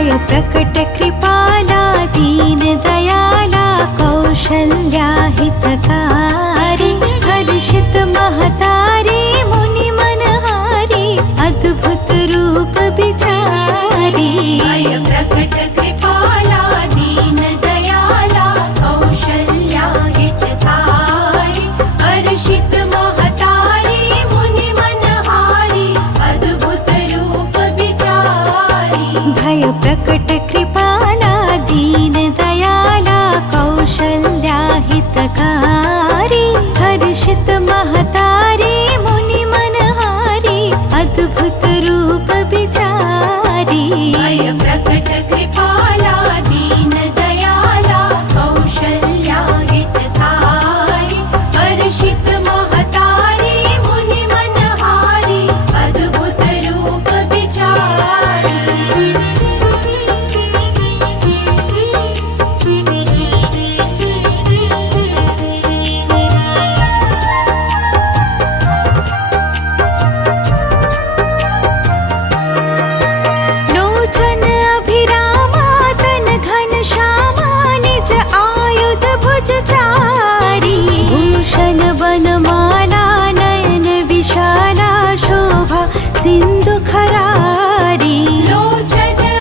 भय प्रकट कृपाला दीन दयाला कौशल्या हितकारी हर्षित महतारी मुनि मनहारी अद्भुत रूप बिचारी। भय प्रकट कृपाला दीन दयाला कौशल्या हितकारी हर्षित महतारी मुनि मनहारी अद्भुत रूप बिचारी। भय प्रकट कृपाला दीन दयाला कौशल्या हितकारी हर्षित महतारी मुनि मनहारी अद्भुत रूप बिचारी। भय प्रकट कृपा